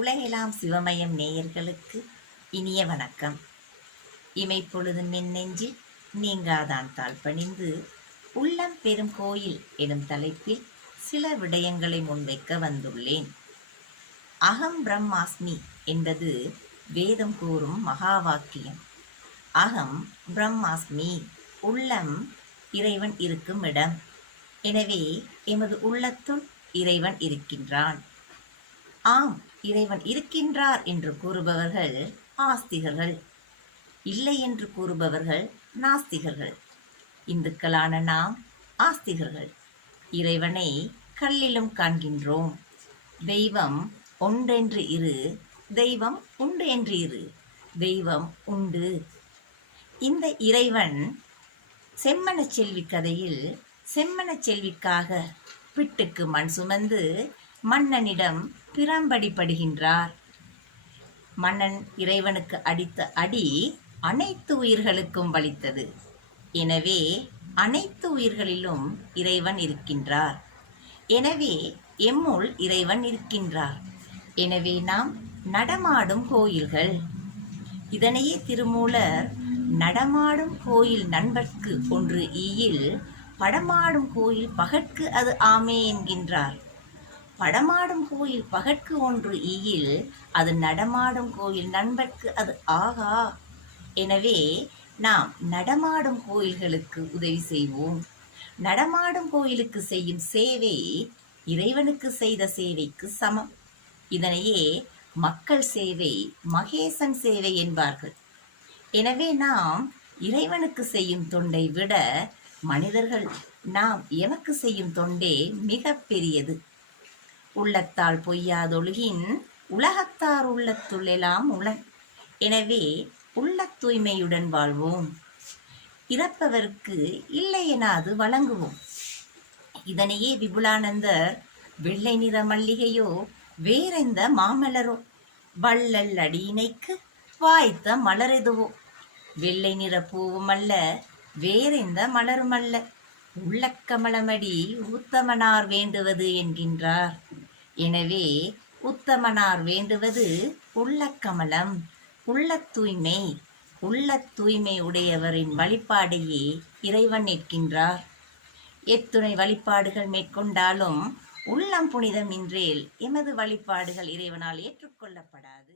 உலகெலாம் சிவமயம் நேயர்களுக்கு இனிய வணக்கம். இமைப்பொழுது மின்னெஞ்சில் நீங்காதான் தாழ் பணிந்து உள்ளம் பெரும் கோயில் எனும் தலைப்பில் சில விடயங்களை முன்வைக்க வந்துள்ளேன். அகம் பிரம்மாஸ்மி என்பது வேதம் கூறும் மகா வாக்கியம் அகம் பிரம்மாஸ்மி உள்ளம் இறைவன் இருக்கும் இடம். எனவே எமது உள்ளத்துள் இறைவன் இருக்கின்றான். ஆம் இறைவன் இருக்கின்றார் என்று கூறுபவர்கள் ஆஸ்திகர்கள் இல்லை என்று கூறுபவர்கள் நாஸ்திகர்கள். இந்துக்களான நாம் ஆஸ்திகர்கள். இறைவனை கல்லிலும் காண்கின்றோம். தெய்வம் ஒன்றென்று இரு தெய்வம் உண்டு என்று இரு தெய்வம் உண்டு. இந்த இறைவன் செம்மணச் செல்வி கதையில் செம்மணச் செல்விக்காக பிட்டுக்கு மண் சுமந்து மன்னனிடம் பிரம்படிப்படுகின்றார் மன்னன் இறைவனுக்கு அடித்த அடி அனைத்து உயிர்களுக்கும் வலித்தது. எனவே அனைத்து உயிர்களிலும் இறைவன் இருக்கின்றார். எனவே எம்முள் இறைவன் இருக்கின்றார். எனவே நாம் நடமாடும் கோயில்கள். இதனையே திருமூலர் நடமாடும் கோயில் நண்பர்க்கு ஒன்று ஈயில் படமாடும் கோயில் பகற்கு அது ஆமே என்கின்றார். படமாடும் கோயில் பகற்கு ஒன்று ஈயில் அது நடமாடும் கோயில் நண்பர்க்கு அது ஆகா. எனவே நாம் நடமாடும் கோயில்களுக்கு உதவி செய்வோம். நடமாடும் கோயிலுக்கு செய்யும் சேவை இறைவனுக்கு செய்த சேவைக்கு சமம். இதனையே மக்கள் சேவை மகேசன் சேவை என்பார்கள். எனவே நாம் இறைவனுக்கு செய்யும் தொண்டை விட மனிதர்கள் நாம் எனக்கு செய்யும் தொண்டே மிக பெரியது. உள்ளத்தால் பொய்யாதொழுகின் உலகத்தார் உள்ளத்துள்ளெல்லாம் உளன் எனவே உள்ள தூய்மையுடன் வாழ்வோம். இறப்பவர்க்கு இல்லை என அது வழங்குவோம். இதனையே விபுலானந்தர் வெள்ளை நிற மல்லிகையோ வேறெந்த மாமலரோ வள்ளல் அடியினைக்கு வாய்த்த மலரெதுவோ. வெள்ளை நிற பூவும் அல்ல வேறெந்த மலருமல்ல உள்ளக்கமலமடி ஊத்தமனார் வேண்டுவது என்கின்றார். எனவே உத்தமனார் வேண்டுவது உள்ளக்கமலம் உள்ள தூய்மை உள்ள தூய்மை உடையவரின் வழிபாடையே இறைவன் நிற்கின்றார் எத்துணை வழிபாடுகள் மேற்கொண்டாலும் உள்ளம் புனிதம் இன்றேல் எமது வழிபாடுகள் இறைவனால் ஏற்றுக்கொள்ளப்படாது.